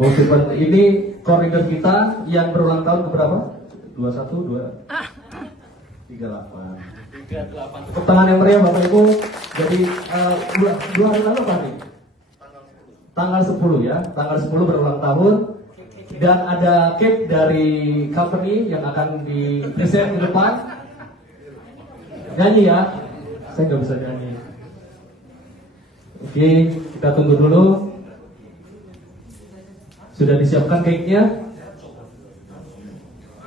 Bung Stephen ini koridor kita yang berulang tahun keberapa? 21, 38. Tepuk tangan yang meriah Bapak Ibu. Jadi dua hari lalu Pak nih? Tanggal 10 ya, tanggal 10 berulang tahun. Dan ada cake dari company yang akan di present di depan. Nyanyi ya? Saya nggak bisa nyanyi. Oke, kita tunggu dulu. Sudah disiapkan cake-nya?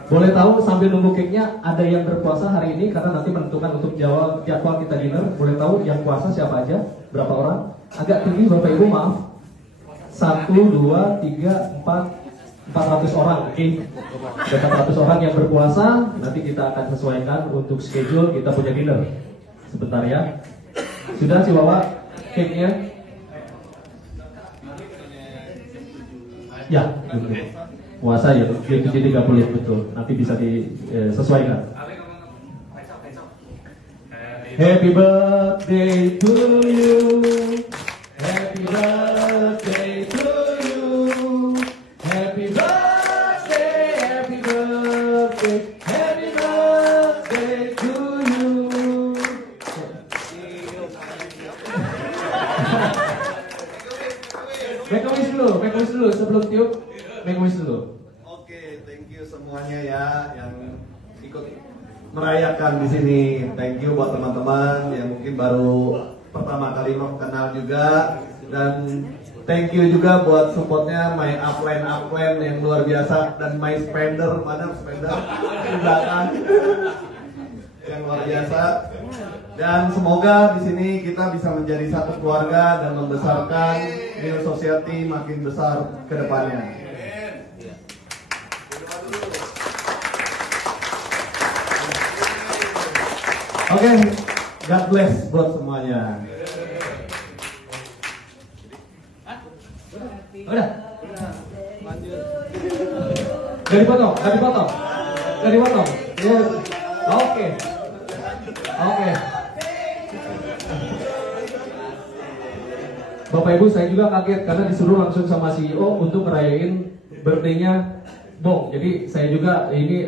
Boleh tahu sambil nunggu cake-nya ada yang berpuasa hari ini karena nanti menentukan untuk jadwal kita dinner. Boleh tahu yang puasa siapa aja? Berapa orang? Agak tinggi Bapak Ibu, maaf. 1, 2, 3, 400 orang. Oke. 400 orang yang berpuasa. Nanti kita akan sesuaikan untuk schedule kita punya dinner. Sebentar ya. Sudah Chihuahua cake-nya? Ya, betul. Puasa ya, 7.30 betul. Nanti bisa disesuaikan. Happy birthday to you. Happy birthday to you. Happy birthday, happy birthday, happy birthday to you. Make a wish dulu sebelum tiup. Make a wish dulu. Oke, thank you semuanya ya yang ikut merayakan di sini. Thank you buat teman-teman yang mungkin baru pertama kali kenal juga, dan thank you juga buat supportnya my upline yang luar biasa, dan my spender di belakang yang luar biasa. Dan semoga di sini kita bisa menjadi satu keluarga dan membesarkan New Society makin besar ke depannya. Oke, God bless buat semuanya. Udah. Gak dipotong. Ya. Oke. Bapak Ibu, saya juga kaget karena disuruh langsung sama CEO untuk ngerayain birthday-nya Bong. Jadi saya juga ini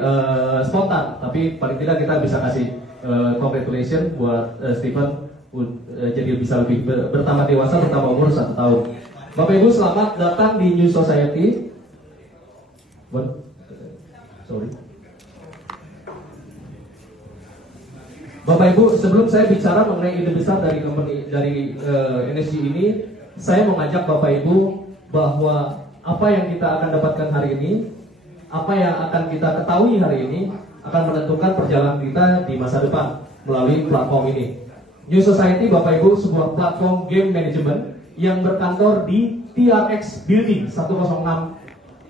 spontan, tapi paling tidak kita bisa kasih congratulations buat Stephen jadi bisa lebih bertambah dewasa, bertambah umur 1 tahun. Bapak Ibu, selamat datang di New Society. Sorry. Bapak Ibu, sebelum saya bicara mengenai ide besar dari NSG ini, saya mengajak Bapak Ibu bahwa apa yang kita akan dapatkan hari ini, apa yang akan kita ketahui hari ini, akan menentukan perjalanan kita di masa depan melalui platform ini. New Society, Bapak Ibu, sebuah platform game management yang berkantor di TRX Building 106.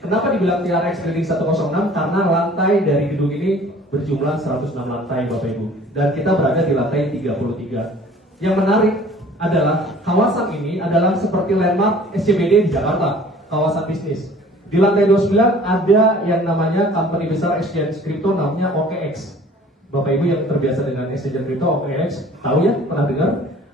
Kenapa dibilang TRX Building 106? Karena lantai dari gedung ini berjumlah 106 lantai, Bapak Ibu. Dan kita berada di lantai 33. Yang menarik adalah kawasan ini adalah seperti landmark SCBD di Jakarta, kawasan bisnis. Di lantai 29 ada yang namanya company besar exchange crypto namanya OKX. Bapak Ibu yang terbiasa dengan exchange crypto OKX, tahu ya? Pernah dengar?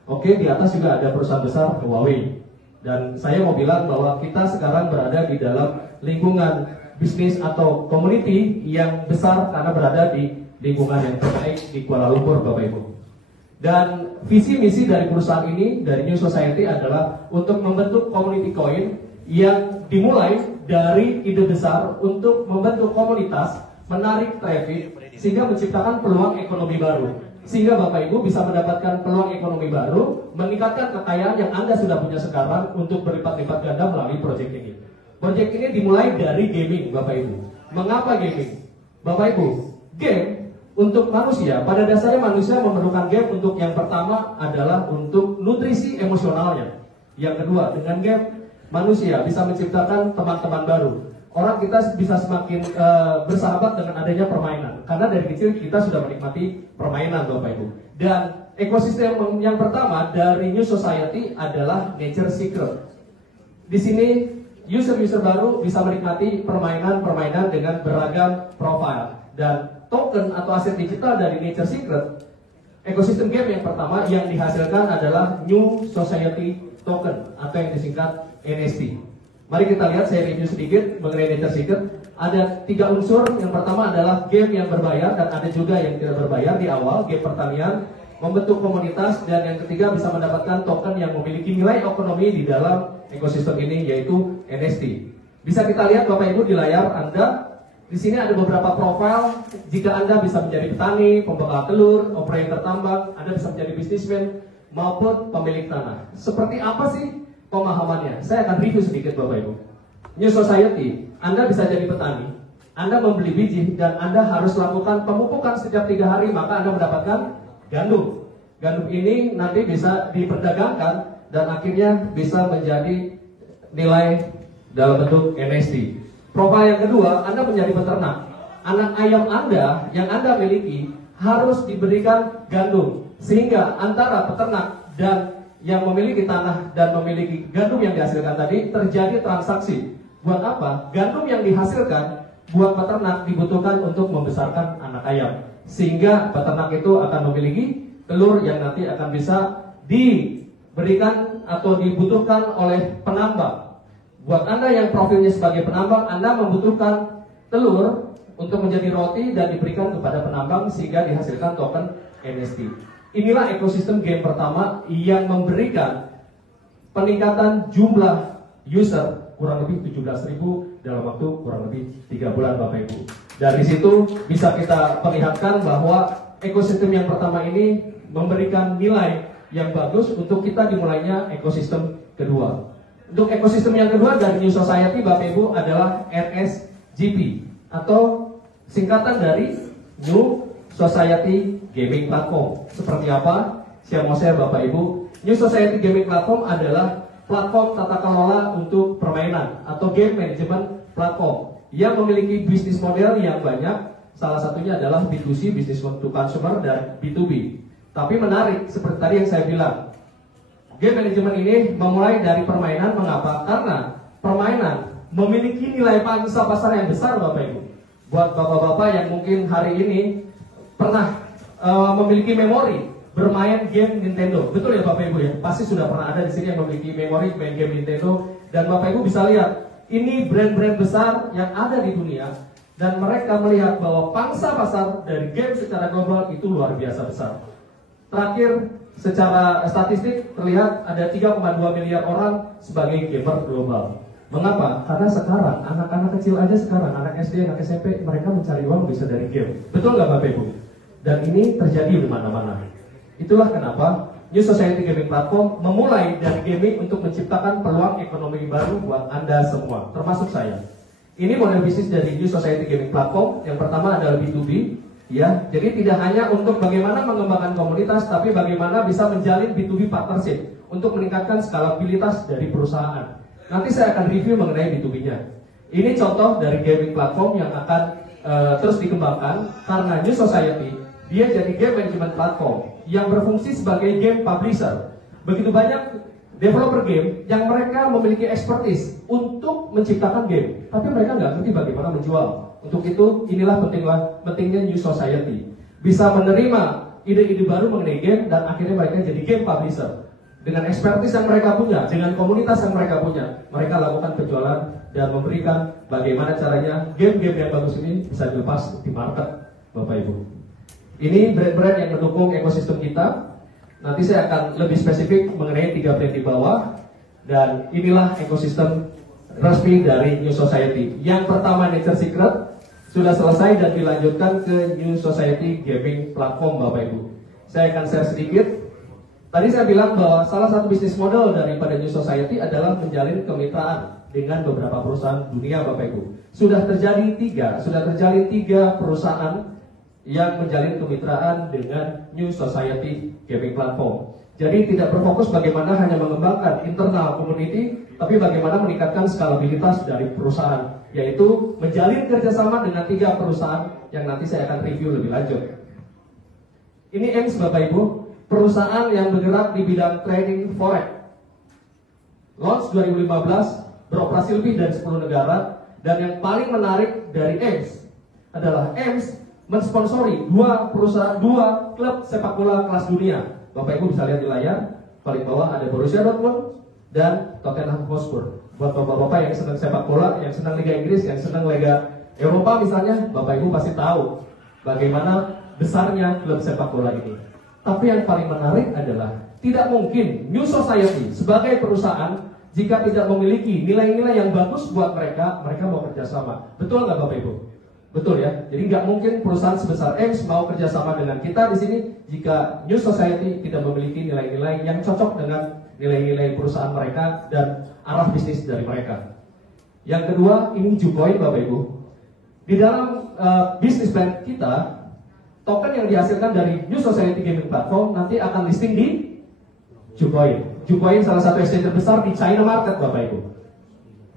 Oke, di atas juga ada perusahaan besar Huawei. Dan saya mau bilang bahwa kita sekarang berada di dalam lingkungan bisnis atau community yang besar karena berada di lingkungan yang terbaik di Kuala Lumpur, Bapak Ibu. Dan visi misi dari perusahaan ini, dari New Society adalah untuk membentuk community coin yang dimulai dari ide besar untuk membentuk komunitas, menarik traffic, sehingga menciptakan peluang ekonomi baru. Sehingga Bapak Ibu bisa mendapatkan peluang ekonomi baru, meningkatkan kekayaan yang Anda sudah punya sekarang untuk berlipat-lipat ganda melalui proyek ini. Proyek ini dimulai dari gaming, Bapak Ibu. Mengapa gaming? Bapak Ibu, game untuk manusia, pada dasarnya manusia memerlukan game untuk yang pertama adalah untuk nutrisi emosionalnya. Yang kedua, dengan game manusia bisa menciptakan teman-teman baru. Orang kita bisa semakin bersahabat dengan adanya permainan. Karena dari kecil kita sudah menikmati permainan, Bapak Ibu. Dan ekosistem yang pertama dari New Society adalah nature seeker. Di sini user-user baru bisa menikmati permainan-permainan dengan beragam profile. Dan token atau aset digital dari Nature Secret, ekosistem game yang pertama yang dihasilkan adalah New Society Token atau yang disingkat NFT. Mari kita lihat, saya review sedikit mengenai Nature Secret. Ada 3 unsur. Yang pertama adalah game yang berbayar dan ada juga yang tidak berbayar di awal, game pertanian, membentuk komunitas, dan yang ketiga bisa mendapatkan token yang memiliki nilai ekonomi di dalam ekosistem ini, yaitu NFT. Bisa kita lihat Bapak Ibu di layar Anda. Di sini ada beberapa profil. Jika Anda bisa menjadi petani, pembekal telur, operator tambang, Anda bisa menjadi bisnismen maupun pemilik tanah. Seperti apa sih pemahamannya? Saya akan review sedikit Bapak Ibu. New Society, Anda bisa jadi petani, Anda membeli biji dan Anda harus lakukan pemupukan setiap 3 hari, maka Anda mendapatkan gandum. Gandum ini nanti bisa diperdagangkan dan akhirnya bisa menjadi nilai dalam bentuk NFT. Profil yang kedua, Anda menjadi peternak. Anak ayam Anda yang Anda miliki harus diberikan gandum, sehingga antara peternak dan yang memiliki tanah dan memiliki gandum yang dihasilkan tadi terjadi transaksi. Buat apa? Gandum yang dihasilkan buat peternak dibutuhkan untuk membesarkan anak ayam, sehingga peternak itu akan memiliki telur yang nanti akan bisa diberikan atau dibutuhkan oleh penambang. Buat Anda yang profilnya sebagai penambang, Anda membutuhkan telur untuk menjadi roti dan diberikan kepada penambang sehingga dihasilkan token NFT. Inilah ekosistem game pertama yang memberikan peningkatan jumlah user kurang lebih 17.000 dalam waktu kurang lebih 3 bulan Bapak Ibu. Dari situ bisa kita perlihatkan bahwa ekosistem yang pertama ini memberikan nilai yang bagus untuk kita dimulainya ekosistem kedua. Untuk ekosistem yang kedua dari New Society Bapak Ibu adalah NSGP atau singkatan dari New Society Gaming Platform. Seperti apa? Saya mau share Bapak Ibu. New Society Gaming Platform adalah platform tata kelola untuk permainan atau game management platform yang memiliki bisnis model yang banyak. Salah satunya adalah B2C, business to consumer, dan B2B. Tapi menarik, seperti tadi yang saya bilang, game management ini memulai dari permainan. Mengapa? Karena permainan memiliki nilai pangsa pasar yang besar Bapak Ibu. Buat bapak-bapak yang mungkin hari ini pernah memiliki memori bermain game Nintendo, betul ya Bapak Ibu ya? Pasti sudah pernah ada di sini yang memiliki memori main game Nintendo. Dan Bapak Ibu bisa lihat, ini brand-brand besar yang ada di dunia, dan mereka melihat bahwa pangsa pasar dari game secara global itu luar biasa besar. Terakhir, secara statistik terlihat ada 3,2 miliar orang sebagai gamer global. Mengapa? Karena sekarang anak-anak kecil aja sekarang, anak SD, anak SMP, mereka mencari uang bisa dari game. Betul nggak Bapak Ibu? Dan ini terjadi di mana-mana. Itulah kenapa New Society Gaming Platform memulai dari gaming untuk menciptakan peluang ekonomi baru buat Anda semua, termasuk saya. Ini model bisnis dari New Society Gaming Platform. Yang pertama adalah B2B. Ya, jadi tidak hanya untuk bagaimana mengembangkan komunitas, tapi bagaimana bisa menjalin B2B partnership untuk meningkatkan skalabilitas dari perusahaan. Nanti saya akan review mengenai B2B-nya. Ini contoh dari gaming platform yang akan terus dikembangkan karena New Society dia jadi game management platform yang berfungsi sebagai game publisher. Begitu banyak developer game yang mereka memiliki expertise untuk menciptakan game, tapi mereka nggak ngerti bagaimana menjual. Untuk itu, inilah pentingnya New Society. Bisa menerima ide-ide baru mengenai game dan akhirnya mereka jadi game publisher. Dengan expertise yang mereka punya, dengan komunitas yang mereka punya, mereka lakukan penjualan dan memberikan bagaimana caranya game-game yang bagus ini bisa dilepas di market, Bapak Ibu. Ini brand-brand yang mendukung ekosistem kita. Nanti saya akan lebih spesifik mengenai 3 brand di bawah. Dan inilah ekosistem resmi dari New Society. Yang pertama Nature Secret sudah selesai dan dilanjutkan ke New Society Gaming Platform Bapak Ibu. Saya akan share sedikit. Tadi saya bilang bahwa salah satu bisnis model daripada New Society adalah menjalin kemitraan dengan beberapa perusahaan dunia Bapak Ibu. Sudah terjalin tiga perusahaan yang menjalin kemitraan dengan New Society Gaming Platform. Jadi tidak berfokus bagaimana hanya mengembangkan internal community, tapi bagaimana meningkatkan skalabilitas dari perusahaan, yaitu menjalin kerjasama dengan 3 perusahaan yang nanti saya akan review lebih lanjut. Ini EMS Bapak Ibu, perusahaan yang bergerak di bidang trading forex. Launch 2015, beroperasi lebih dari 10 negara, dan yang paling menarik dari EMS adalah EMS mensponsori 2 klub sepak bola kelas dunia. Bapak Ibu bisa lihat di layar, paling bawah ada Borussia Dortmund dan Tottenham Hotspur. Buat bapak-bapak yang senang sepak bola, yang senang Liga Inggris, yang senang Liga Eropa misalnya, Bapak Ibu pasti tahu bagaimana besarnya klub sepak bola ini. Tapi yang paling menarik adalah tidak mungkin New Society sebagai perusahaan jika tidak memiliki nilai-nilai yang bagus buat mereka mau kerjasama. Betul nggak Bapak Ibu? Betul ya. Jadi nggak mungkin perusahaan sebesar X mau kerjasama dengan kita di sini jika New Society tidak memiliki nilai-nilai yang cocok dengan nilai-nilai perusahaan mereka dan arah bisnis dari mereka. Yang kedua, ini Jucoin Bapak Ibu. Di dalam bisnis plan kita, token yang dihasilkan dari New Society Gaming Platform nanti akan listing di Jucoin. Jucoin salah satu exchange terbesar di China market Bapak Ibu.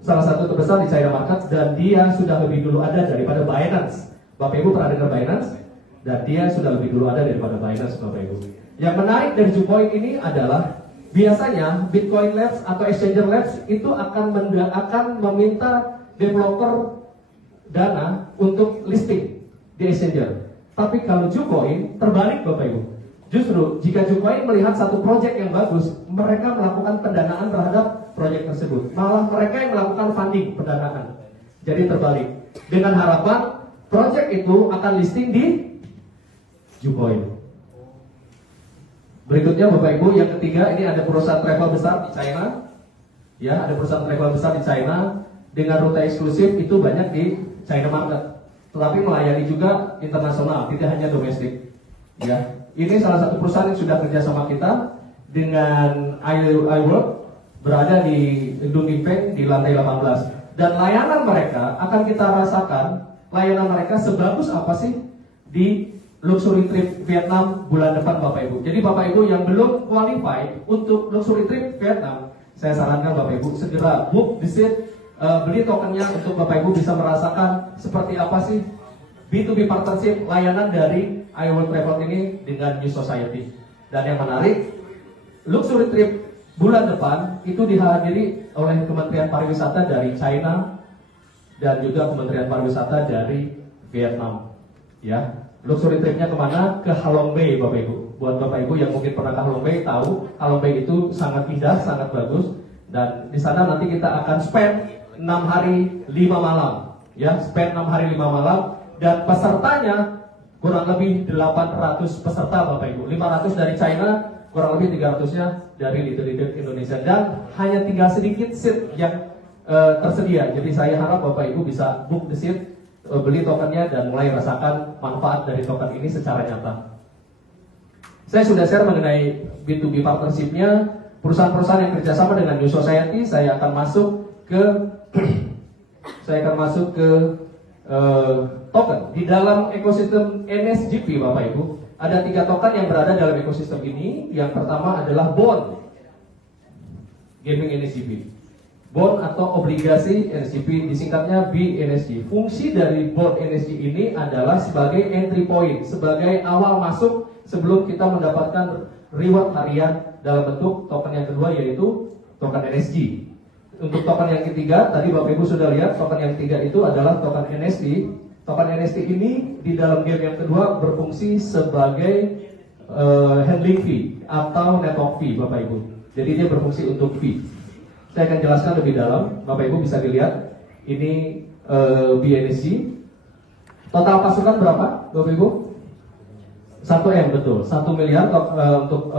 Salah satu terbesar di China market dan dia sudah lebih dulu ada daripada Binance. Bapak Ibu pernah dengar Binance? Dan dia sudah lebih dulu ada daripada Binance Bapak Ibu. Yang menarik dari Jucoin ini adalah biasanya Bitcoin Labs atau Exchanger Labs itu akan meminta developer dana untuk listing di Exchanger. Tapi kalau Jucoin terbalik Bapak Ibu. Justru jika Jucoin melihat satu proyek yang bagus, mereka melakukan pendanaan terhadap proyek tersebut. Malah mereka yang melakukan funding pendanaan. Jadi terbalik. Dengan harapan proyek itu akan listing di Jucoin. Berikutnya Bapak Ibu, yang ketiga ini ada perusahaan travel besar di China. Ya, ada perusahaan travel besar di China dengan rute eksklusif itu banyak di China market. Tetapi melayani juga internasional, tidak hanya domestik. Ya. Ini salah satu perusahaan yang sudah kerja sama kita dengan iWorld, berada di Gedung Impeng di lantai 18. Dan layanan mereka akan kita rasakan, layanan mereka sebagus apa sih di luxury trip Vietnam bulan depan Bapak Ibu. Jadi Bapak Ibu yang belum qualified untuk luxury trip Vietnam, saya sarankan Bapak Ibu segera book the seat, beli tokennya untuk Bapak Ibu bisa merasakan seperti apa sih B2B partnership layanan dari iWorld Travel ini dengan New Society. Dan yang menarik, luxury trip bulan depan itu dihadiri oleh Kementerian Pariwisata dari China dan juga Kementerian Pariwisata dari Vietnam. Ya, luxury tripnya kemana? Ke Halong Bay Bapak Ibu. Buat Bapak Ibu yang mungkin pernah ke Halong Bay tahu, Halong Bay itu sangat indah, sangat bagus. Dan di sana nanti kita akan spend 6 hari 5 malam. Ya, spend 6 hari 5 malam. Dan pesertanya kurang lebih 800 peserta Bapak Ibu. 500 dari China, kurang lebih 300-nya dari Little Indonesia. Dan hanya tinggal sedikit seat yang tersedia. Jadi saya harap Bapak Ibu bisa book the seat, beli tokennya dan mulai rasakan manfaat dari token ini secara nyata. Saya sudah share mengenai B2B partnership-nya, perusahaan-perusahaan yang kerjasama dengan New Society. Saya akan masuk ke token. Di dalam ekosistem NSGP Bapak Ibu, ada 3 token yang berada dalam ekosistem ini. Yang pertama adalah bond gaming NSGP. Bond atau obligasi NSGP, disingkatnya BNSG. Fungsi dari bond NSG ini adalah sebagai entry point, sebagai awal masuk sebelum kita mendapatkan reward harian dalam bentuk token yang kedua, yaitu token NSG. Untuk token yang ketiga, tadi Bapak Ibu sudah lihat, token yang ketiga itu adalah token NFT. Token NFT ini di dalam game yang kedua berfungsi sebagai handling fee atau network fee Bapak Ibu. Jadi dia berfungsi untuk fee. Saya akan jelaskan lebih dalam. Bapak Ibu bisa dilihat. Ini BNSG. Total pasukan berapa Bapak Ibu? 1M betul. 1 miliar untuk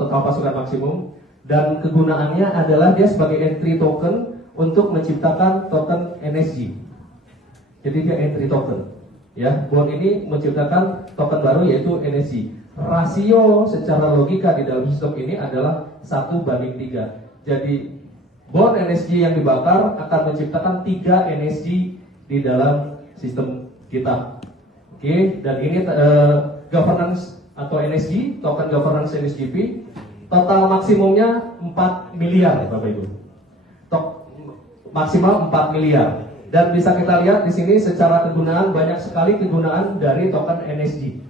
total pasukan maksimum. Dan kegunaannya adalah dia sebagai entry token untuk menciptakan token NSG. Jadi dia entry token. Ya, bond ini menciptakan token baru yaitu NSG. Rasio secara logika di dalam sistem ini adalah 1:3. Jadi bond NSG yang dibakar akan menciptakan 3 NSG di dalam sistem kita. Oke, dan ini governance atau NSG, token governance NSGP. Total maksimumnya 4 miliar Bapak Ibu. Maksimal 4 miliar. Dan bisa kita lihat di sini secara kegunaan banyak sekali kegunaan dari token NSG.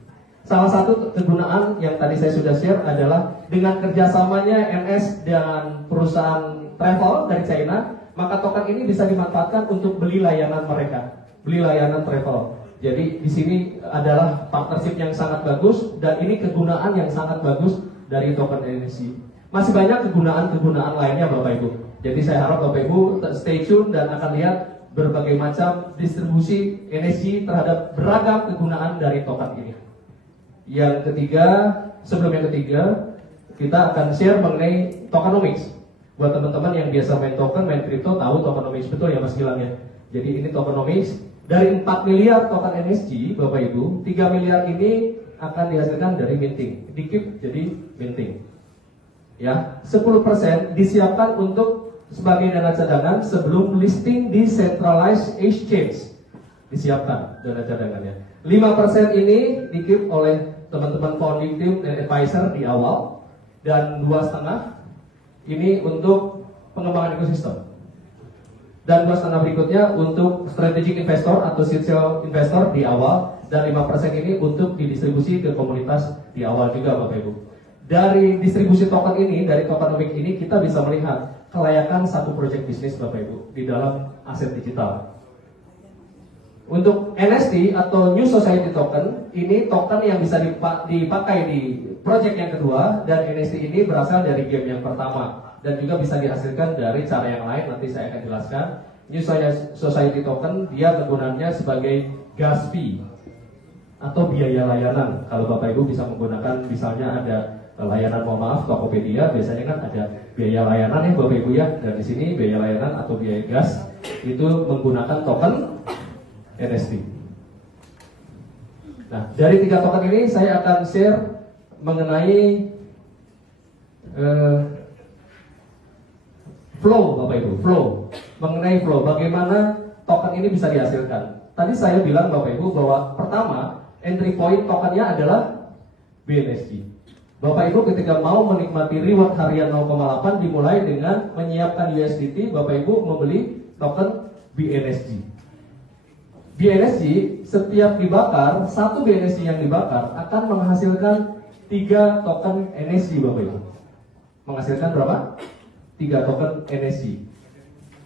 Salah satu kegunaan yang tadi saya sudah share adalah dengan kerjasamanya NS dan perusahaan travel dari China, maka token ini bisa dimanfaatkan untuk beli layanan mereka, beli layanan travel. Jadi di sini adalah partnership yang sangat bagus dan ini kegunaan yang sangat bagus dari token NSG. Masih banyak kegunaan-kegunaan lainnya Bapak Ibu. Jadi saya harap Bapak Ibu stay tune dan akan lihat berbagai macam distribusi energi terhadap beragam kegunaan dari token ini. Yang ketiga, sebelum yang ketiga, kita akan share mengenai tokenomics. Buat teman-teman yang biasa main token, main crypto, tahu tokenomics, betul ya Mas Gilang ya. Jadi ini tokenomics, dari 4 miliar token NSG Bapak Ibu, 3 miliar ini akan dihasilkan dari minting, dikip jadi minting. Ya, 10% disiapkan untuk sebagai dana cadangan sebelum listing di centralized exchange. Disiapkan dana cadangannya. 5% ini dikip oleh teman-teman founding team dan advisor di awal, dan 2,5 ini untuk pengembangan ekosistem. Dan 2,5 berikutnya untuk strategic investor atau serial investor di awal, dan 5% ini untuk didistribusi ke komunitas di awal juga Bapak Ibu. Dari distribusi token ini, dari tokenomics ini kita bisa melihat kelayakan satu project bisnis Bapak Ibu di dalam aset digital. Untuk NFT atau New Society Token, ini token yang bisa dipakai di project yang kedua, dan NFT ini berasal dari game yang pertama dan juga bisa dihasilkan dari cara yang lain, nanti saya akan jelaskan. New Society Token dia kegunaannya sebagai gas fee atau biaya layanan. Kalau Bapak Ibu bisa menggunakan, misalnya ada layanan, mohon maaf, Tokopedia, biasanya kan ada biaya layanan ya Bapak Ibu ya. Dan di sini biaya layanan atau biaya gas itu menggunakan token NFT. Nah, dari 3 token ini saya akan share mengenai flow Bapak Ibu, mengenai flow, bagaimana token ini bisa dihasilkan. Tadi saya bilang Bapak Ibu bahwa pertama entry point tokennya adalah BNSG. Bapak Ibu ketika mau menikmati reward harian 0,8 dimulai dengan menyiapkan USDT, Bapak Ibu membeli token BNSG. BNSG setiap dibakar, satu BNSG yang dibakar akan menghasilkan 3 token NSG Bapak Ibu. Menghasilkan berapa? 3 token NSG.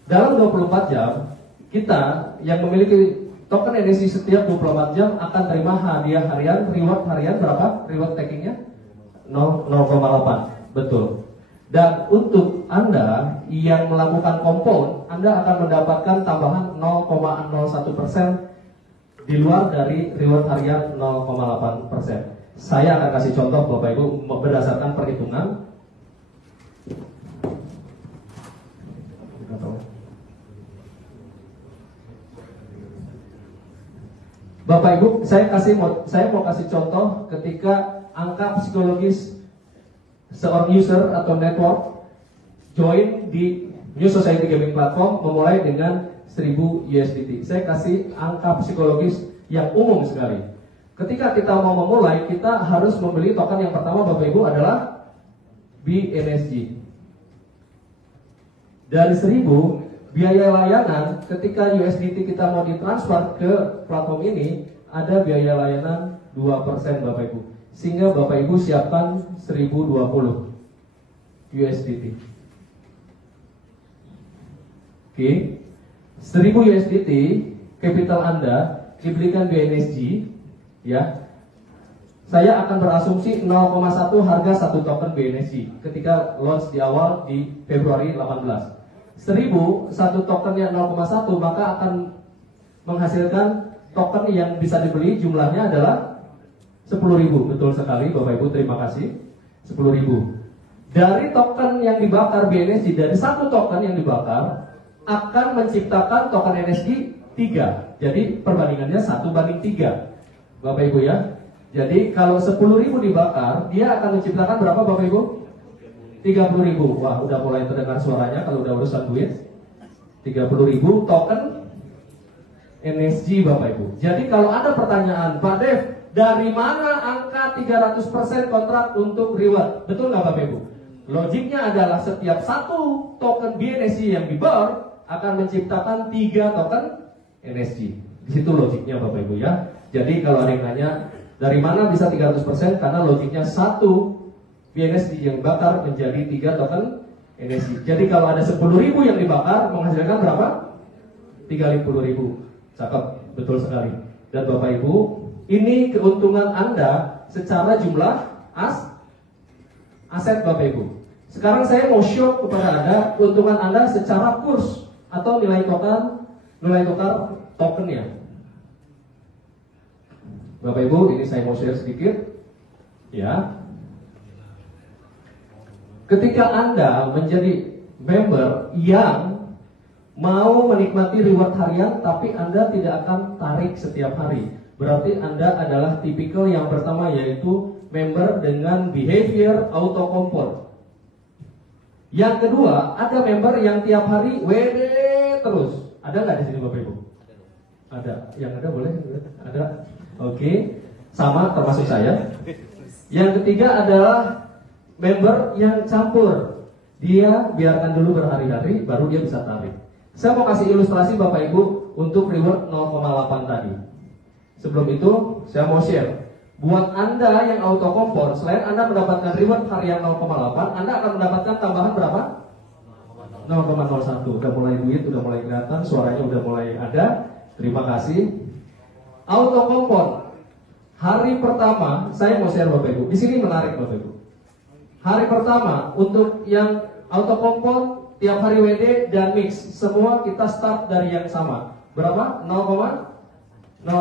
Dalam 24 jam, kita yang memiliki token NSG setiap 24 jam akan terima hadiah harian, reward harian berapa? Reward takingnya 0,8. Betul. Dan untuk Anda yang melakukan compound, Anda akan mendapatkan tambahan 0,01% di luar dari reward harian 0,8%. Saya akan kasih contoh Bapak Ibu berdasarkan perhitungan. Bapak Ibu, saya mau kasih contoh ketika angka psikologis seorang user atau network join di New Society Gaming Platform memulai dengan 1000 USDT. Saya kasih angka psikologis yang umum sekali. Ketika kita mau memulai, kita harus membeli token yang pertama Bapak Ibu adalah BNSG. Dari 1000 biaya layanan ketika USDT kita mau ditransfer ke platform ini ada biaya layanan 2% Bapak Ibu. Sehingga Bapak Ibu siapkan 1020 USDT. Oke. 1000 USDT capital Anda dibelikan BNSG ya. Saya akan berasumsi 0,1 harga satu token BNSG ketika launch di awal di Februari 18. 1000 satu tokennya 0,1 maka akan menghasilkan token yang bisa dibeli jumlahnya adalah 10.000. Betul sekali Bapak Ibu, terima kasih. 10.000. Dari token yang dibakar BNSG, dari satu token yang dibakar akan menciptakan token NSG 3. Jadi perbandingannya 1:3 Bapak Ibu ya. Jadi kalau 10.000 dibakar, dia akan menciptakan berapa Bapak Ibu? 30.000. Wah, udah mulai terdengar suaranya kalau udah urusan duit. 30.000 token NSG Bapak Ibu. Jadi kalau ada pertanyaan, Pak Dev, dari mana angka 300% kontrak untuk reward? Betul nggak Bapak Ibu? Logiknya adalah setiap satu token BNSG yang di-burn akan menciptakan 3 token NSG. Di situ logiknya Bapak Ibu ya. Jadi kalau ada yang nanya, dari mana bisa 300%? Karena logiknya satu BNSG yang bakar menjadi 3 token NSG. Jadi kalau ada 10.000 yang dibakar menghasilkan berapa? 30.000. Cakep, betul sekali. Dan Bapak Ibu, ini keuntungan Anda secara jumlah aset Bapak Ibu. Sekarang saya mau show kepada Anda keuntungan Anda secara kurs atau nilai tukar tokennya. Bapak Ibu, ini saya mau share sedikit. Ya. Ketika Anda menjadi member yang mau menikmati reward harian tapi Anda tidak akan tarik setiap hari, berarti Anda adalah tipikal yang pertama, yaitu member dengan behavior auto compound. Yang kedua, ada member yang tiap hari WD terus. Ada nggak di sini Bapak Ibu? Ada. Yang ada boleh? Ada. Oke. Sama termasuk saya. Yang ketiga adalah member yang campur. Dia biarkan dulu berhari-hari baru dia bisa tarik. Saya mau kasih ilustrasi Bapak Ibu untuk reward 0,8 tadi. Sebelum itu saya mau share. Buat Anda yang auto kompor, selain Anda mendapatkan reward harian 0,8, Anda akan mendapatkan tambahan berapa? 0,01. Udah mulai duit, udah mulai kelihatan, suaranya udah mulai ada. Terima kasih. Auto kompor. Hari pertama, saya mau share Bapak Ibu. Di sini menarik Bapak Ibu. Hari pertama untuk yang auto kompor, tiap hari WD dan mix, semua kita start dari yang sama. Berapa? 0,08.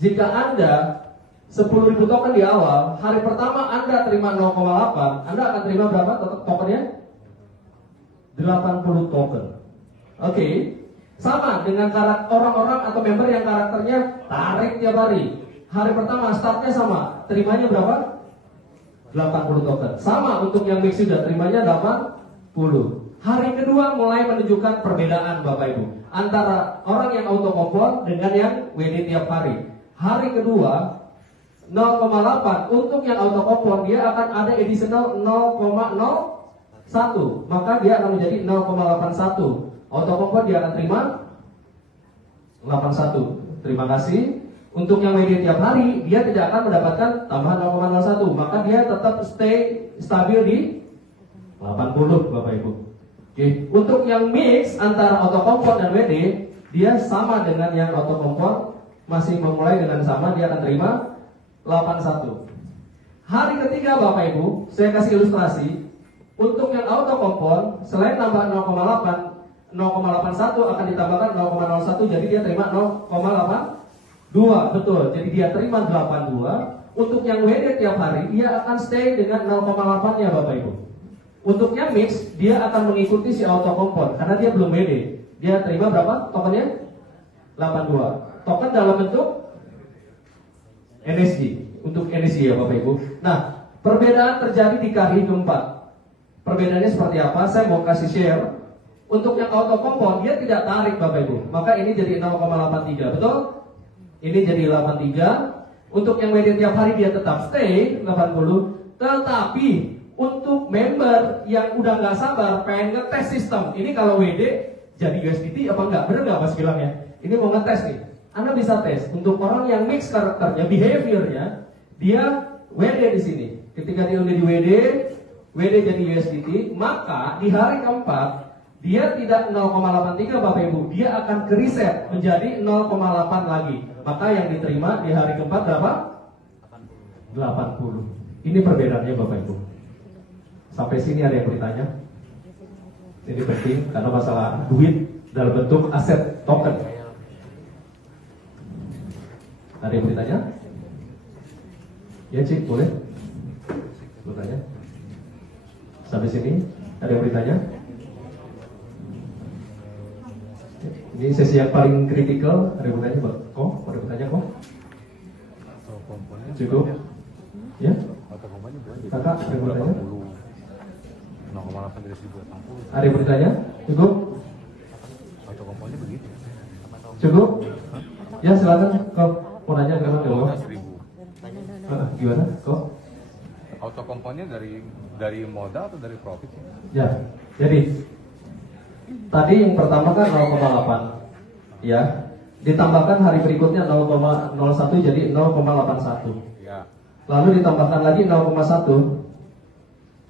Jika Anda 10.000 token di awal, hari pertama Anda terima 0,8, Anda akan terima berapa tokennya? 80 token. Oke. Sama dengan orang-orang atau member yang karakternya tarik tiap hari. Hari pertama startnya sama, terimanya berapa? 80 token. Sama untuk yang mix juga, terimanya 80. Hari kedua mulai menunjukkan perbedaan Bapak Ibu antara orang yang auto kompor dengan yang WD tiap hari. Hari kedua 0,8 untuk yang auto kompor, dia akan ada additional 0,01, maka dia akan menjadi 0,81. Auto kompor dia akan terima 81. Terima kasih. Untuk yang WD tiap hari, dia tidak akan mendapatkan tambahan 0,01, maka dia tetap stay stabil di 80 Bapak Ibu. Oke. Untuk yang mix antara auto kompor dan WD, dia sama dengan yang auto kompor, masih memulai dengan sama, dia akan terima 81. Hari ketiga Bapak Ibu, saya kasih ilustrasi. Untuk yang auto kompor, selain tambah 0,81 akan ditambahkan 0,01, jadi dia terima 0,82. Betul, jadi dia terima 82. Untuk yang WD tiap hari, dia akan stay dengan 0,8-nya Bapak Ibu. Untuk yang mix, dia akan mengikuti si auto kompor karena dia belum WD. Dia terima berapa tokennya? 82. Token dalam bentuk NSG. Untuk NSG ya Bapak Ibu. Nah, perbedaan terjadi di kali keempat. Perbedaannya seperti apa? Saya mau kasih share. Untuk yang auto kompor, dia tidak tarik Bapak Ibu, maka ini jadi 0,83. Betul? Ini jadi 83. Untuk yang WD tiap hari dia tetap stay 80. Tetapi untuk member yang udah nggak sabar pengen ngetes sistem, ini kalau WD jadi USDT apa enggak? Bener nggak Mas bilangnya? Ini mau ngetes nih. Anda bisa tes. Untuk orang yang mix karakternya, behaviornya, dia WD di sini. Ketika dia udah di WD jadi USDT, maka di hari keempat dia tidak 0,83 Bapak Ibu, dia akan ke reset menjadi 0,8 lagi. Maka yang diterima di hari keempat berapa? 80. Ini perbedaannya Bapak Ibu. Sampai sini ada yang bertanya? Ini penting karena masalah duit dalam bentuk aset token. Ada yang bertanya? Ya Cik, boleh? Bertanya? Sampai sini ada yang bertanya? Ini sesi yang paling kritikal. Ada yang bertanya Pak? Kok? Ada yang bertanya kok? Cukup? Ya? Kakak, ada yang bertanya? 0,8 dari 1080. Ada yang bertanya? Cukup? Auto komponnya begitu. Cukup? Ya silakan. Kok mau nanya ke mana? Modal 1000. Gimana? Kok? Auto komponnya dari modal atau dari profit sih? Ya, jadi tadi yang pertama kan 0,8, ya, ditambahkan hari berikutnya 0,01 jadi 0,81. Ya. Lalu ditambahkan lagi 0,1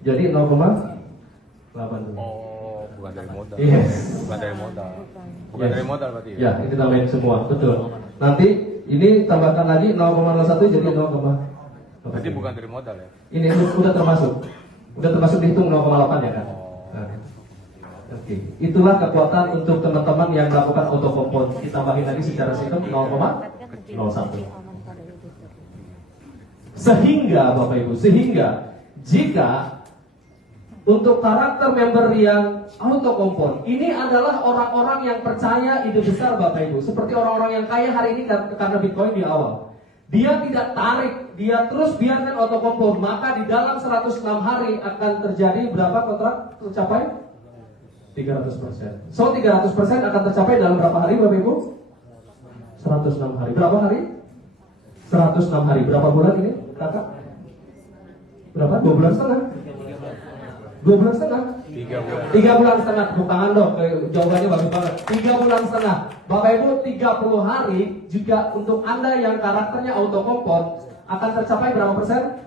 jadi 0,82. Oh, bukan dari modal. Yes. Bukan dari modal. Bukan Yes. dari modal berarti ya? Ya, ini tambahin semua, betul. Nanti ini tambahkan lagi 0,01 jadi 0, Berarti bukan dari modal ya? ini udah termasuk. Udah termasuk dihitung 0,8 ya kan? Nah. Oke, itulah kekuatan untuk teman-teman yang melakukan autocompone. Kita tambahin lagi secara sistem 0,01. Sehingga Bapak Ibu, jika untuk karakter member yang autocompone, ini adalah orang-orang yang percaya ide besar Bapak Ibu. Seperti orang-orang yang kaya hari ini karena Bitcoin di awal. Dia tidak tarik, dia terus biarkan autocompone. Maka di dalam 106 hari akan terjadi berapa kontrak tercapai? 300%. So 300% akan tercapai dalam berapa hari Bapak Ibu? 106 hari. Berapa hari? 106 hari. Berapa bulan ini? Kakak? Berapa? 2 bulan setengah? 2 bulan setengah? 3 bulan setengah. Tepuk tangan dong, jawabannya bagus banget. 3 bulan setengah. Bapak Ibu, 30 hari juga untuk Anda yang karakternya autocompone akan tercapai berapa persen?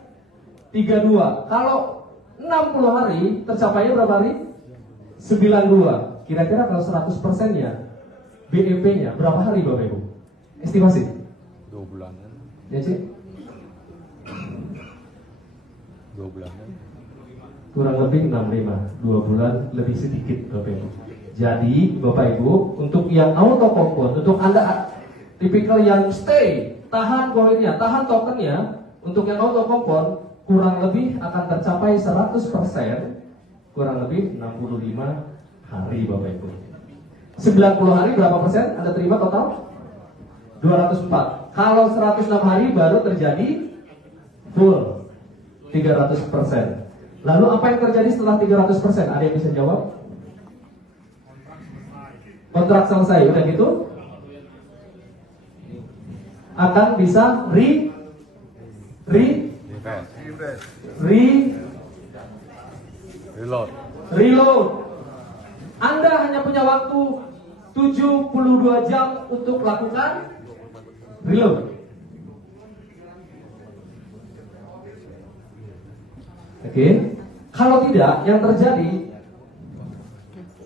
32. Kalau 60 hari tercapainya berapa hari? 92. Kira-kira kalau 100%-nya BEP-nya berapa hari Bapak Ibu? Estimasi? 2 bulan. Ya sih? 2 bulan. Kurang lebih 65, 2 bulan lebih sedikit Bapak Ibu. Jadi Bapak Ibu, untuk yang autocompone, untuk Anda tipikal yang stay, tahan koinnya, tahan tokennya, untuk yang autocompone kurang lebih akan tercapai 100%, kurang lebih 65 hari Bapak Ibu. 90 hari berapa persen Anda terima total? 204. Kalau 106 hari baru terjadi full 300%. Lalu apa yang terjadi setelah 300%? Ada yang bisa jawab? Kontrak selesai, udah gitu? Akan bisa reload. Anda hanya punya waktu 72 jam untuk lakukan reload. Oke. Kalau tidak, yang terjadi,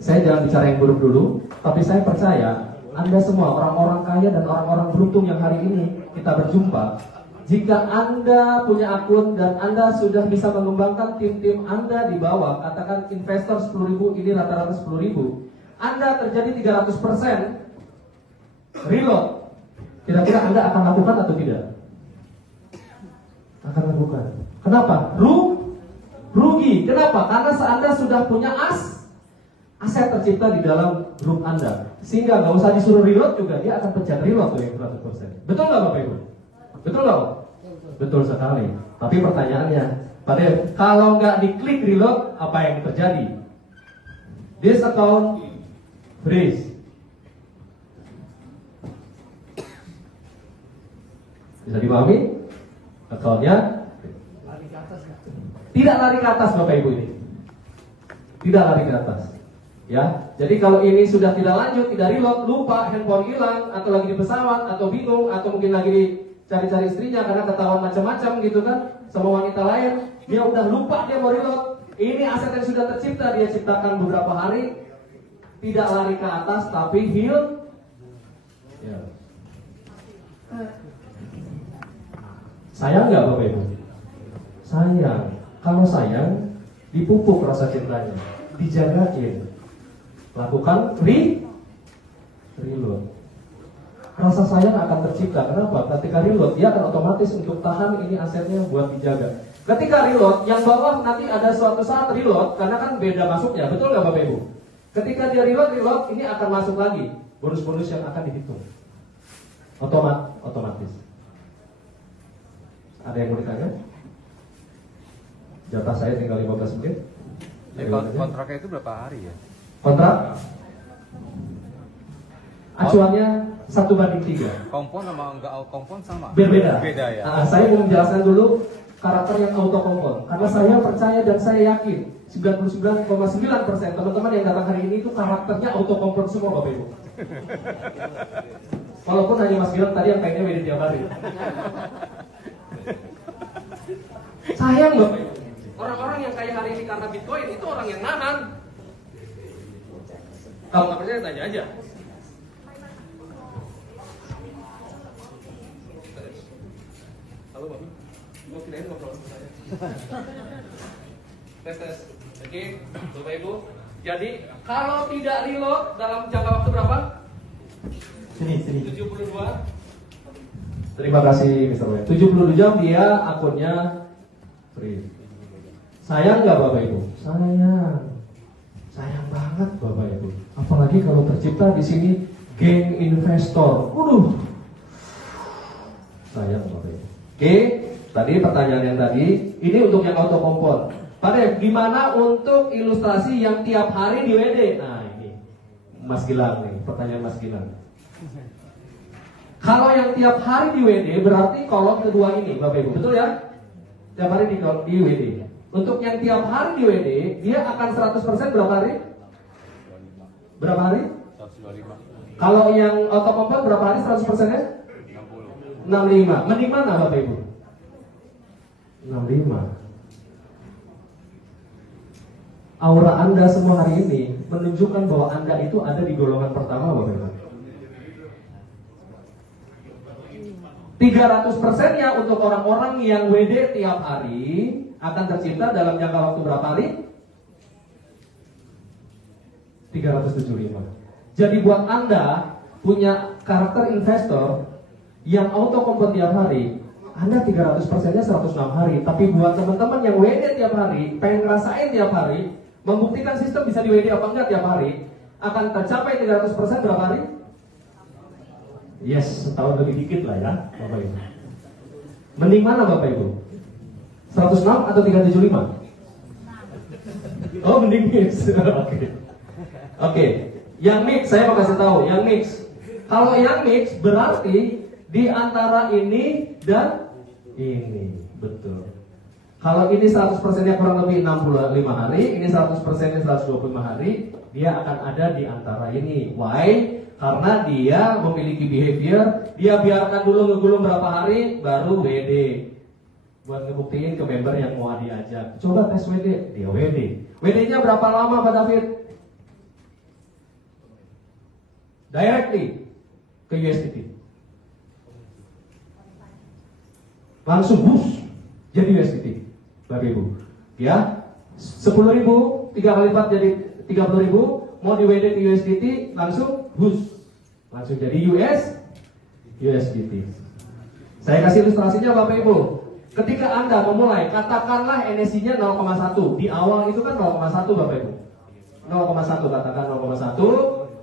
saya jangan bicara yang buruk dulu, tapi saya percaya Anda semua orang-orang kaya dan orang-orang beruntung yang hari ini kita berjumpa. Jika Anda punya akun dan Anda sudah bisa mengembangkan tim-tim Anda di bawah, katakan investor 10.000, ini rata-rata 10.000, Anda terjadi 300% reload. Kira-kira Anda akan lakukan atau tidak? Akan lakukan. Kenapa? Rugi. Kenapa? Karena Anda sudah punya aset tercipta di dalam grup Anda, sehingga nggak usah disuruh reload juga dia akan pencet reload tuh yang 100%. Betul nggak Bapak Ibu? Betul nggak? Betul sekali. Tapi pertanyaannya, Pak Dev, kalau nggak diklik reload, apa yang terjadi? This account freeze. Bisa dipahami? Akunnya tidak lari ke atas Bapak Ibu ini. Tidak lari ke atas. Ya, jadi kalau ini sudah tidak lanjut, tidak reload, lupa, handphone hilang, atau lagi di pesawat, atau bingung, atau mungkin lagi cari-cari istrinya karena ketahuan macam-macam gitu kan, sama wanita lain, dia udah lupa dia mau reload. Ini aset yang sudah tercipta, dia ciptakan beberapa hari, tidak lari ke atas, tapi heal. Ya. Sayang nggak Bapak Ibu? Sayang. Kalau sayang, dipupuk rasa cintanya, dijagain, lakukan reload. Rasa sayang akan tercipta. Kenapa? Ketika reload, dia akan otomatis untuk tahan ini asetnya buat dijaga. Ketika reload, yang bawah nanti ada suatu saat reload, karena kan beda masuknya, betul nggak Bapak Ibu? Ketika dia reload, ini akan masuk lagi bonus-bonus yang akan dihitung. Otomatis. Ada yang mau ditanya? Jatah saya tinggal 15 menit. Kontraknya itu berapa hari ya? Kontrak acuannya 1:3. Kompon sama enggak kompon sama? Berbeda. Beda ya. Saya mau menjelaskan dulu karakter yang autocompone. Karena saya percaya dan saya yakin 99,9% teman-teman yang datang hari ini itu karakternya autocompone semua Bapak Ibu. Walaupun hanya Mas Gilang tadi yang pengennya beda tiap hari. Sayang loh. Orang-orang yang kaya hari ini karena Bitcoin itu orang yang nahan. Kalau nggak percaya tanya aja. Halo Bapak, mau kirain ngobrol sama saya. Tes. Oke, Bapak Ibu. Jadi kalau tidak reload dalam jangka waktu berapa? Sini. 72. Terima kasih Mr. Wen. 72 jam dia akunnya free. Sayang nggak Bapak Ibu? Sayang banget Bapak Ibu. Apalagi kalau tercipta di sini geng investor. Sayang Bapak Ibu. Oke, tadi pertanyaan yang tadi ini untuk yang auto kompon. Pada gimana untuk ilustrasi yang tiap hari di WD? Nah ini Mas Gilang nih, pertanyaan Mas Gilang. Kalau yang tiap hari di WD berarti kolom kedua ini, Bapak Ibu, betul ya? Tiap hari di WD. Untuk yang tiap hari di WD, dia akan 100% berapa hari? Berapa hari? 125. Kalau yang auto kompon berapa hari 100%-nya? 65. Mending mana Bapak Ibu? 65. Aura Anda semua hari ini menunjukkan bahwa Anda itu ada di golongan pertama Bapak Ibu. 300%-nya untuk orang-orang yang WD tiap hari akan tercipta dalam jangka waktu berapa hari? 375. Jadi buat Anda punya karakter investor yang auto kompon tiap hari, Anda 300%-nya 106 hari. Tapi buat teman-teman yang WD tiap hari, pengen ngerasain tiap hari, membuktikan sistem bisa di WD apa enggak tiap hari, akan tercapai 300% berapa hari? Yes, setahun lebih dikit lah ya Bapak Ibu. Mending mana Bapak Ibu? 106 atau 375? Oh mending mix. Oke. Yang mix saya mau kasih tahu, yang mix. Kalau yang mix berarti di antara ini dan ini, betul. Kalau ini 100%-nya kurang lebih 65 hari, ini 100%-nya 125 hari, dia akan ada di antara ini. Why? Karena dia memiliki behavior, dia biarkan dulu ngegulung berapa hari, baru WD. Buat ngebuktiin ke member yang mau diajak. Coba tes WD, dia WD. WD-nya berapa lama Pak David? Directly ke USDT. Langsung bus jadi USDT. Bapak Ibu, ya 10.000 3 kali lipat jadi 30.000, mau di WD ke USDT langsung bus, langsung jadi USDT. Saya kasih ilustrasinya Bapak Ibu. Ketika Anda memulai, katakanlah NSI-nya 0,1, di awal itu kan 0,1 Bapak Ibu, 0,1 katakan 0,1.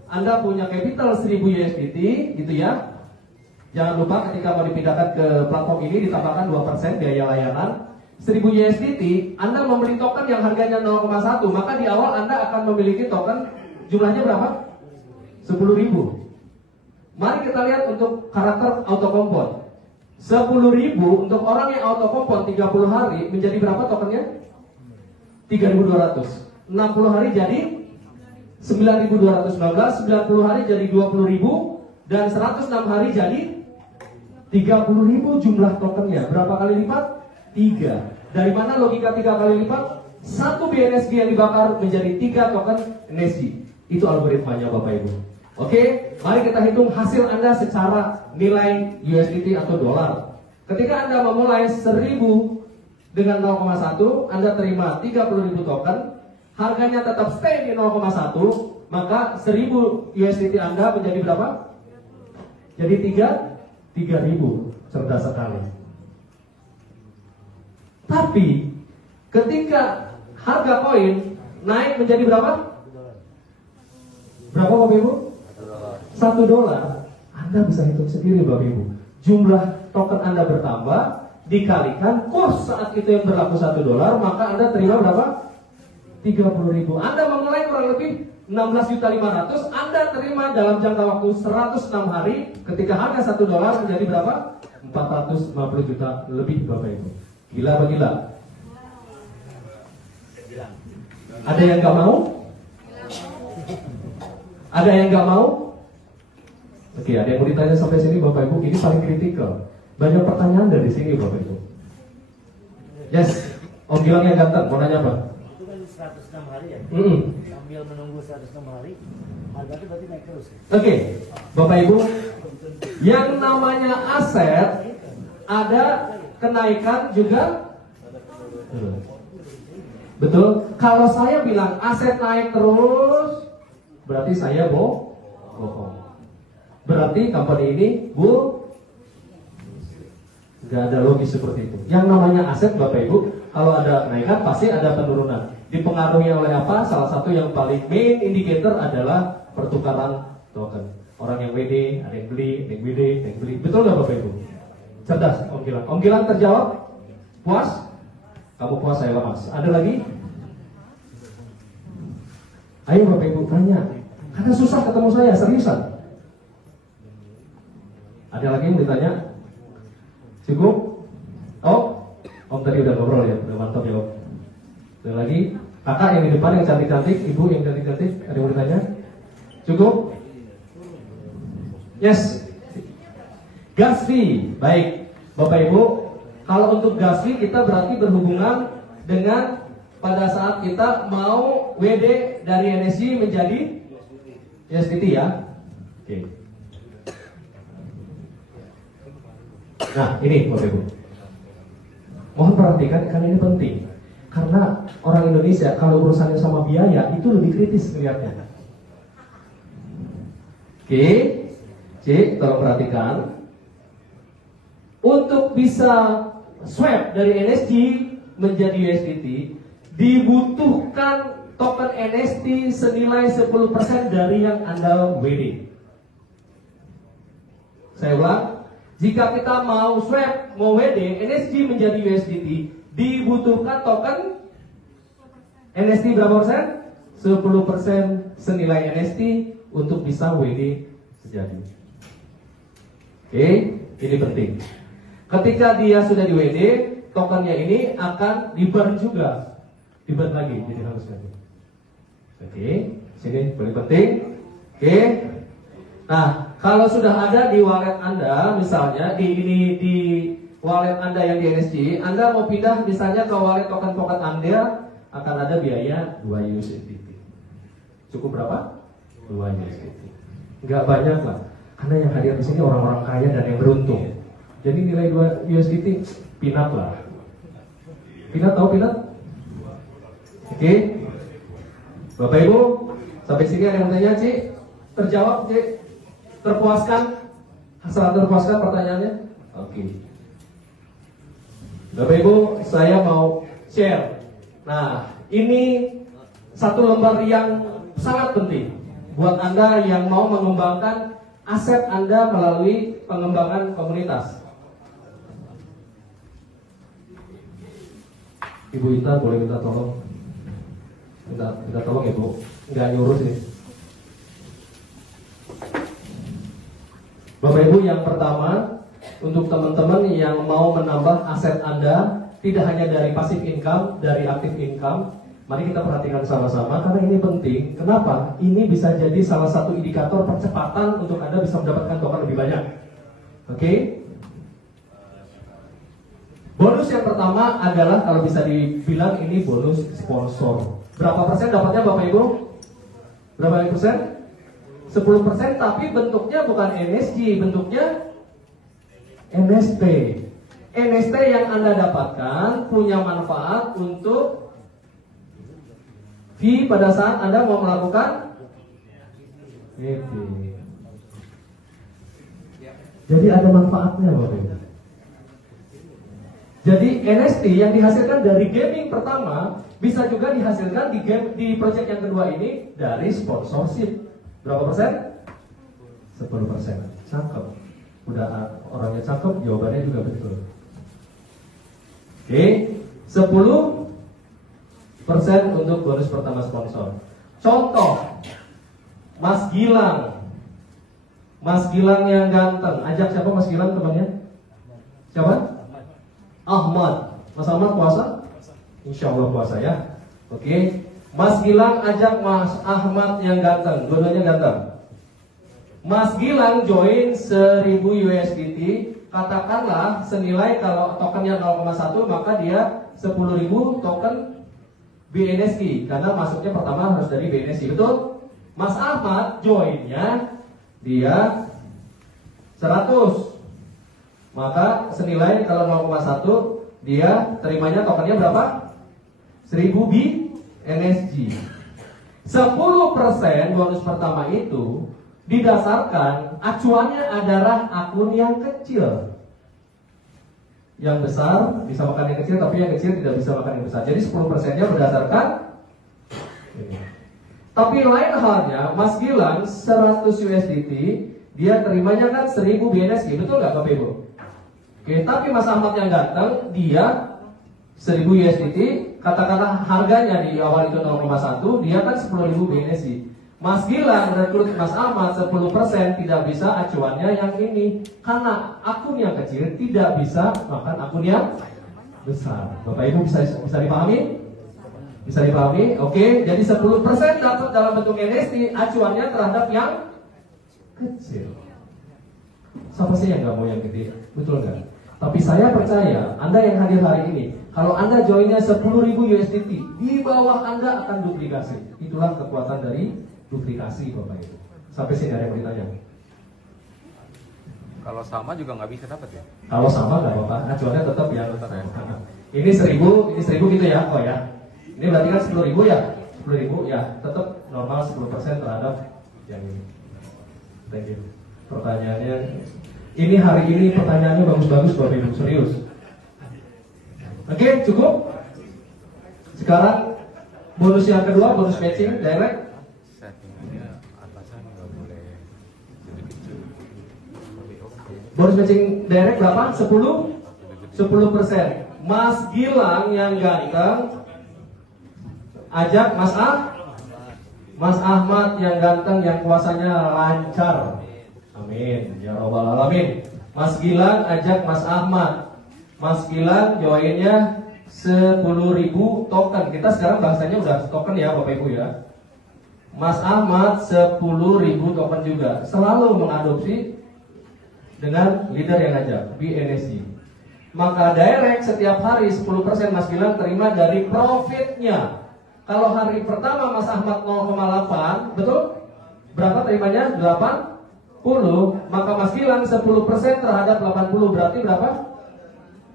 Anda punya capital 1000 USDT, gitu ya. Jangan lupa ketika mau dipindahkan ke platform ini ditambahkan 2% biaya layanan. 1000 USDT, Anda membeli token yang harganya 0,1, maka di awal Anda akan memiliki token jumlahnya berapa? 10.000. Mari kita lihat untuk karakter auto compound. 10.000 untuk orang yang auto compound 30 hari menjadi berapa tokennya? 3.200. 60 hari jadi 9.219, 90 hari jadi 20.000, dan 106 hari jadi 30.000 jumlah tokennya. Berapa kali lipat? 3. Dari mana logika 3 kali lipat? 1 BNSG yang dibakar menjadi 3 token NSG. Itu algoritmanya Bapak Ibu. Oke, mari kita hitung hasil Anda secara nilai USDT atau dolar. Ketika Anda memulai 1000 dengan 0,1, Anda terima 30.000 token, harganya tetap stay di 0,1, maka 1000 USDT Anda menjadi berapa? Jadi 3.000. Cerdas sekali. Tapi ketika harga koin naik menjadi berapa? Berapa Bapak Ibu? $1. Anda bisa hitung sendiri Bapak Ibu. Jumlah token Anda bertambah dikalikan kurs saat itu yang berlaku $1, maka Anda terima berapa? 30.000. Anda memulai kurang lebih 16.500.000, Anda terima dalam jangka waktu 106 hari. Ketika harga $1 menjadi berapa? 450 juta lebih Bapak Ibu. Gila apa gila? Ada yang gak mau? Ada yang gak mau? Oke, ada yang mau ditanya sampai sini Bapak Ibu? Ini paling kritikal. Banyak pertanyaan dari sini Bapak Ibu. Yes, Om Gilang yang ganteng, mau nanya apa? Itu kan 106 hari ya? Sambil menunggu 106 hari, harga itu berarti naik terus ya? Oke, Bapak Ibu, yang namanya aset ada kenaikan juga. Betul? Kalau saya bilang aset naik terus, berarti saya bohong. Berarti company ini nggak ada logis seperti itu. Yang namanya aset Bapak Ibu, kalau ada kenaikan pasti ada penurunan. Dipengaruhi oleh apa? Salah satu yang paling main indicator adalah pertukaran token. Orang yang WD, ada yang beli, ada yang WD, ada yang beli. Betul nggak Bapak Ibu? Cerdas, Om Gilang. Om Gilang terjawab? Puas? Kamu puas, saya lemas. Ada lagi? Ayo Bapak Ibu tanya. Karena susah ketemu saya, seriusan. Ada lagi yang ditanya? Cukup? Om tadi udah ngobrol ya, udah mantap ya Om. Ada lagi? Kakak yang di depan yang cantik-cantik, ibu yang cantik-cantik, ada yang mau ditanya? Cukup? Yes. Gas fee, baik Bapak Ibu. Kalau untuk gas fee kita berarti berhubungan dengan pada saat kita mau WD dari NSG menjadi USDT ya. Oke. Nah ini Bapak Ibu, mohon perhatikan karena ini penting. Karena orang Indonesia kalau urusannya sama biaya itu lebih kritis melihatnya. Oke, C, tolong perhatikan. Untuk bisa swap dari NSG menjadi USDT dibutuhkan token NST senilai 10% dari yang Anda WD. Saya ulang, jika kita mau swap, mau WD NSG menjadi USDT, dibutuhkan token NST berapa persen? 10% senilai NST untuk bisa WD terjadi. Oke, ini penting. Ketika dia sudah di WD, tokennya ini akan di-burn juga. Di-burn lagi, jadi harus lagi. Oke, sini paling penting. Oke. Nah, kalau sudah ada di wallet Anda, misalnya di wallet Anda yang di NSG, Anda mau pindah misalnya ke wallet token Anda, akan ada biaya 2 USDT. Cukup berapa? 2 USDT. Enggak banyak lah. Karena yang hadir di sini orang-orang kaya dan yang beruntung. Jadi nilai 2 USDT peanut lah. Peanut tahu peanut? Oke. Bapak Ibu, sampai sini ada yang tanya, Ci? Terjawab, Ci? Terpuaskan? Sangat terpuaskan pertanyaannya? Oke. Bapak Ibu, saya mau share. Nah, ini satu lembar yang sangat penting buat Anda yang mau mengembangkan aset Anda melalui pengembangan komunitas. Ibu Ita boleh minta tolong? Minta tolong Ibu, nggak nyuruh sih. Bapak Ibu, yang pertama untuk teman-teman yang mau menambah aset Anda tidak hanya dari passive income, dari active income, mari kita perhatikan sama-sama karena ini penting. Kenapa? Ini bisa jadi salah satu indikator percepatan untuk Anda bisa mendapatkan token lebih banyak. Oke? Bonus yang pertama adalah kalau bisa dibilang ini bonus sponsor. Berapa persen dapatnya Bapak Ibu? Berapa persen? 10%, tapi bentuknya bukan NSG, bentuknya NST. NST yang Anda dapatkan punya manfaat untuk fee pada saat Anda mau melakukan WD. Jadi ada manfaatnya Bapak Ibu. Jadi NST yang dihasilkan dari gaming pertama bisa juga dihasilkan di project yang kedua ini dari sponsorship. Berapa persen? 10%. Cakep. Udah orangnya cakep, jawabannya juga betul. Oke, 10% untuk bonus pertama sponsor. Contoh, Mas Gilang. Mas Gilang yang ganteng. Ajak siapa Mas Gilang temannya? Siapa? Ahmad. Mas Ahmad puasa? Insya Allah puasa ya. Oke. Mas Gilang ajak Mas Ahmad yang ganteng. Dua-duanya ganteng. Mas Gilang join 1000 USDT. Katakanlah senilai kalau tokennya 0,1 maka dia 10.000 token BNSG. Karena masuknya pertama harus dari BNSG. Betul? Mas Ahmad joinnya dia 100. Maka senilai kalau 0,1 dia terimanya tokennya berapa? 1000 BNSG. 10% bonus pertama itu didasarkan acuannya adalah akun yang kecil. Yang besar bisa makan yang kecil, tapi yang kecil tidak bisa makan yang besar. Jadi 10%-nya berdasarkan ini. Tapi lain halnya, Mas Gilang 100 USDT, dia terimanya kan 1000 BNSG, betul nggak Bapak Ibu? Oke, tapi Mas Ahmad yang datang, dia 1000 USDT, katakanlah harganya di awal itu 0,1, dia kan 10.000 BNSG. Mas Gilang rekrut Mas Ahmad 10% tidak bisa acuannya yang ini, karena akun yang kecil tidak bisa makan akun yang besar. Bapak Ibu bisa dipahami? Bisa dipahami? Oke, jadi 10% dapat dalam bentuk NST, acuannya terhadap yang kecil. Siapa sih yang nggak mau yang gede? Betul nggak? Tapi saya percaya, Anda yang hadir hari ini, kalau Anda joinnya 10.000 USDT, di bawah Anda akan duplikasi. Itulah kekuatan dari duplikasi, Bapak Ibu. Sampai sini ada yang mau ditanya? Kalau sama juga nggak bisa dapat ya? Kalau sama nggak apa-apa, acuannya tetap ya. Tetap ya. Ini 1000, ini 1000 gitu ya, oh ya. Ini berarti kan 10.000 ya, 10.000 ya, tetap normal 10% terhadap yang ini. Thank you. Pertanyaannya, ini hari ini pertanyaannya bagus-bagus Bapak Ibu, serius. Oke, cukup. Sekarang bonus yang kedua, bonus matching direct. Settingnya atasan nggak boleh jadi kecil. Bonus matching direct berapa? 10%. Mas Gilang yang ganteng ajak Mas Ahmad yang ganteng, yang puasanya lancar. Amin ya robbal alamin. Mas Gilang ajak Mas Ahmad. Mas Gilang joinnya 10.000 token. Kita sekarang bahasanya udah token ya Bapak Ibu ya. Mas Ahmad 10.000 token juga. Selalu mengadopsi dengan leader yang ngajak BNSG. Maka direct setiap hari 10% Mas Gilang terima dari profitnya. Kalau hari pertama Mas Ahmad 0,8, betul? Berapa terimanya? 80. Maka Mas Gilang 10% terhadap 80 berarti berapa?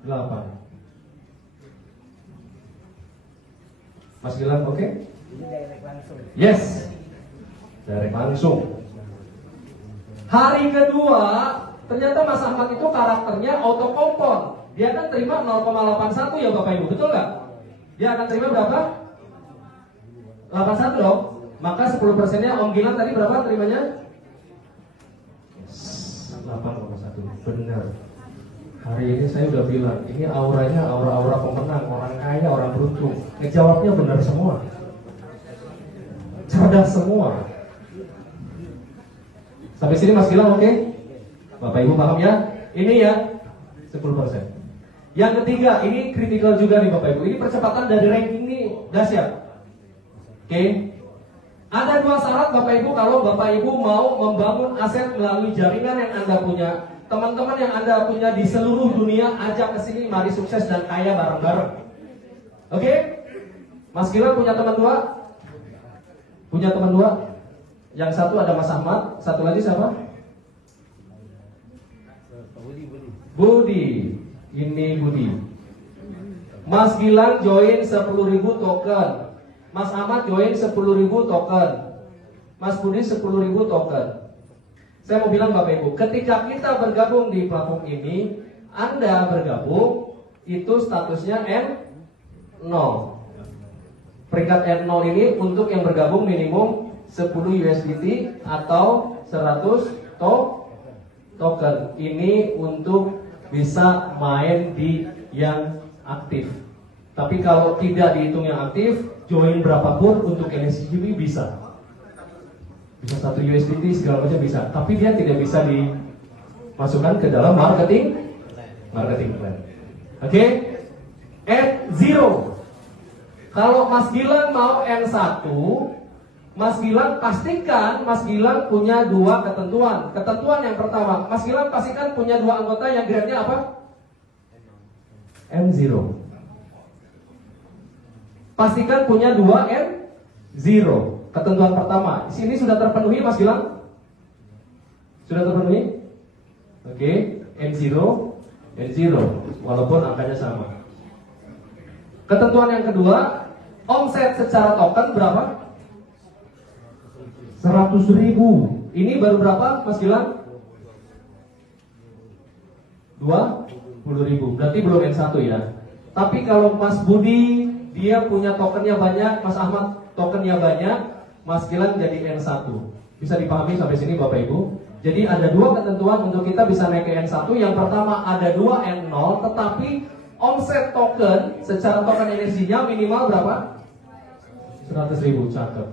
8. Mas Gilang oke? Ini direct langsung. Yes. Direct langsung. Hari kedua, ternyata Mas Ahmad itu karakternya auto kompon. Dia akan terima 0,81 ya Bapak Ibu, betul nggak? Dia akan terima berapa? 81 dong. Maka 10%-nya Om Gilang tadi berapa terimanya? 8,1. Benar. Hari ini saya udah bilang, ini auranya aura-aura pemenang, orang kaya, orang beruntung. Ngejawabnya benar semua. Cerdas semua. Sampai sini Mas Gilang oke? Bapak Ibu paham ya? Ini ya 10%. Yang ketiga, ini kritikal juga nih Bapak Ibu. Ini percepatan dari ranking ini dahsyat. Oke. Ada dua syarat Bapak Ibu kalau Bapak Ibu mau membangun aset melalui jaringan yang Anda punya. Teman-teman yang Anda punya di seluruh dunia, ajak ke sini, mari sukses dan kaya bareng-bareng. Oke? Mas Gilang punya teman dua? Punya teman dua? Yang satu ada Mas Ahmad, satu lagi siapa? Budi. Ini Budi. Mas Gilang join 10.000 token. Mas Ahmad join 10.000 token. Mas Budi 10.000 token. Saya mau bilang Bapak Ibu, ketika kita bergabung di platform ini, Anda bergabung, itu statusnya N0. Peringkat N0 ini untuk yang bergabung minimum 10 USDT atau 100 token. Ini untuk bisa main di yang aktif. Tapi kalau tidak dihitung yang aktif, join berapapun untuk NSGB bisa. Bisa 1 USDT segala macam bisa. Tapi dia tidak bisa dimasukkan ke dalam marketing plan. Oke? N0. Kalau Mas Gilang mau N1, Mas Gilang pastikan Mas Gilang punya dua ketentuan. Ketentuan yang pertama, Mas Gilang pastikan punya dua anggota yang grade-nya apa? N0. Pastikan punya dua N0. Ketentuan pertama. Sini sudah terpenuhi Mas Gilang? Sudah terpenuhi? Oke, N0, N0, walaupun angkanya sama. Ketentuan yang kedua, Omset secara token berapa? 100.000. Ini baru berapa Mas Gilang? 20.000. Berarti belum N1 ya. Tapi kalau Mas Budi dia punya tokennya banyak, Mas Ahmad tokennya banyak, Mas Gilang jadi N1. Bisa dipahami sampai sini Bapak Ibu? Jadi ada dua ketentuan untuk kita bisa naik ke N1. Yang pertama ada 2 N0, tetapi omset token secara token energinya minimal berapa? 100.000. Cakep.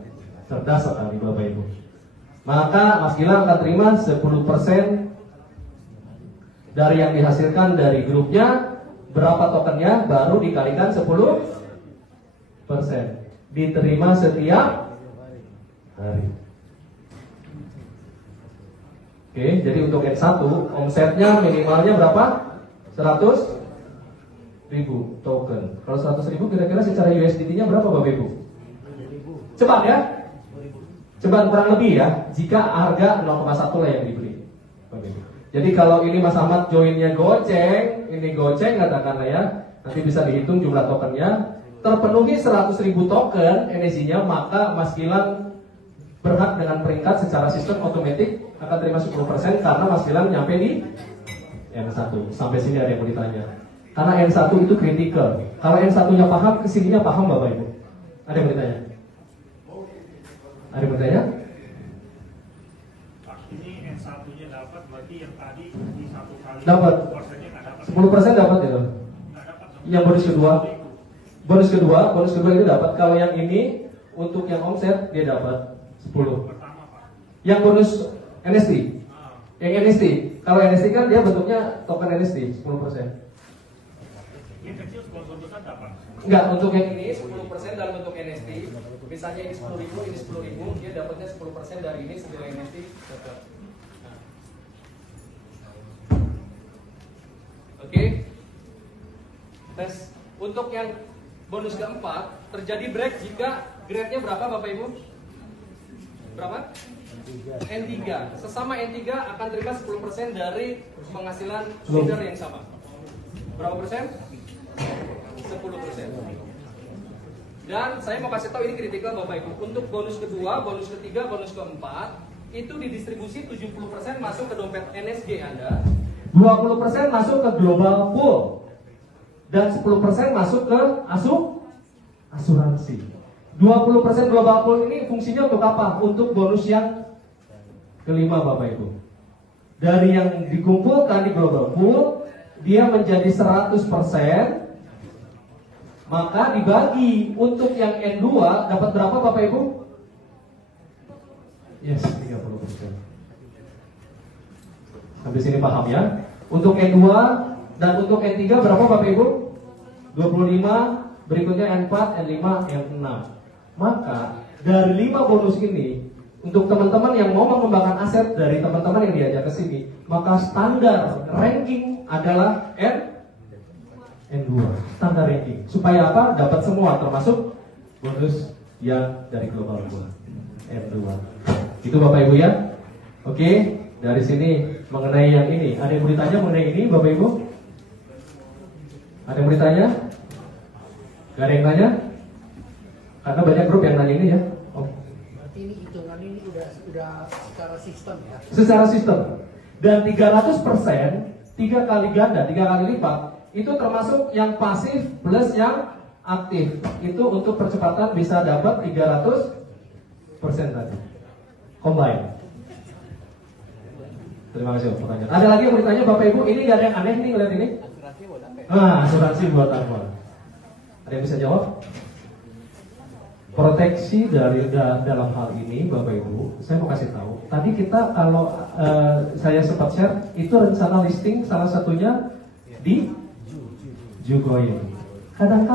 Cerdas sekali Bapak Ibu. Maka Mas Gilang akan terima 10% dari yang dihasilkan dari grupnya. Berapa tokennya? Baru dikalikan 10%. Diterima setiap hari. Oke, jadi untuk N1 omsetnya minimalnya berapa? 100.000 token. Kalau 100.000 kira-kira secara USDT-nya berapa Bapak Ibu? Cepat ya? Cepat kurang lebih ya. Jika harga 0,1 lah yang dibeli. Bapak Ibu. Jadi kalau ini Mas Ahmad joinnya Goceng, ini Goceng katakanlah ya, nanti bisa dihitung jumlah tokennya. Terpenuhi 100.000 token energinya, maka Mas Gilang berhak dengan peringkat secara sistem otomatis akan terima 10% karena Mas Gilang nyampe di N1. Sampai sini ada yang mau ditanya. Karena N1 itu kritikal. Kalau N1-nya paham, kesininya paham Bapak Ibu. Ada yang mau ditanya? Ada yang mau ditanya? Pak, ini N1-nya dapat, berarti yang tadi di satu kali Dapat. persennya nggak dapat. 10% dapat ya? Nggak dapat. Yang bonus kedua itu dapat. Kalau yang ini untuk yang omset dia dapat 10. Pertama Pak. Yang bonus NST. Nah, Yang NST. Kalau NST kan dia bentuknya token NST 10%. yang kecil sponsor besar dapat. Enggak, untuk yang ini 10% dalam bentuk NST. Misalnya ini 10.000, ini 10.000, dia dapatnya 10% dari ini sebagai NST. Oke. Tes. Untuk yang bonus keempat terjadi break jika grade-nya berapa Bapak Ibu? Berapa? N3. Sesama N3 akan terima 10% dari penghasilan leader yang sama. Berapa persen? 10%. Dan saya mau kasih tahu ini kritikal Bapak Ibu. Untuk bonus kedua, bonus ketiga, bonus keempat itu didistribusi 70% masuk ke dompet NSG Anda, 20% masuk ke global pool, dan 10% masuk ke asuransi. 20% global pool ini fungsinya untuk apa? Untuk bonus yang kelima Bapak Ibu. Dari yang dikumpulkan di global pool, dia menjadi 100%, maka dibagi untuk yang N2 dapat berapa Bapak Ibu? Yes, 30%. Sampai sini paham ya? Untuk N2 dan untuk N3 berapa Bapak Ibu? 25, berikutnya N4, N5, N6. Maka dari 5 bonus ini, untuk teman-teman yang mau mengembangkan aset dari teman-teman yang diajak ke sini, maka standar ranking adalah N2. Standar ranking. Supaya apa? Dapat semua termasuk bonus yang dari global pool. N2. Itu Bapak Ibu ya. Oke, dari sini mengenai yang ini, ada yang mau ditanya mengenai ini Bapak Ibu? Ada yang mau ditanya? Gak ada yang tanya? Karena banyak grup yang nanya ini ya. Oh. Berarti ini hitungan ini udah secara sistem ya? Secara sistem. Dan 300%, 3 kali ganda, 3 kali lipat, itu termasuk yang pasif plus yang aktif. Itu untuk percepatan bisa dapat 300% tadi. Combine. Terima kasih untuk pertanyaan. Ada lagi yang mau ditanya Bapak Ibu? Ini gak ada yang aneh nih ngeliat ini? Asuransi buat apa? Ada yang bisa jawab? Proteksi dari dalam hal ini Bapak Ibu, saya mau kasih tahu. Tadi kita kalau saya sempat share itu rencana listing salah satunya di Jugoin. Kadang-kadang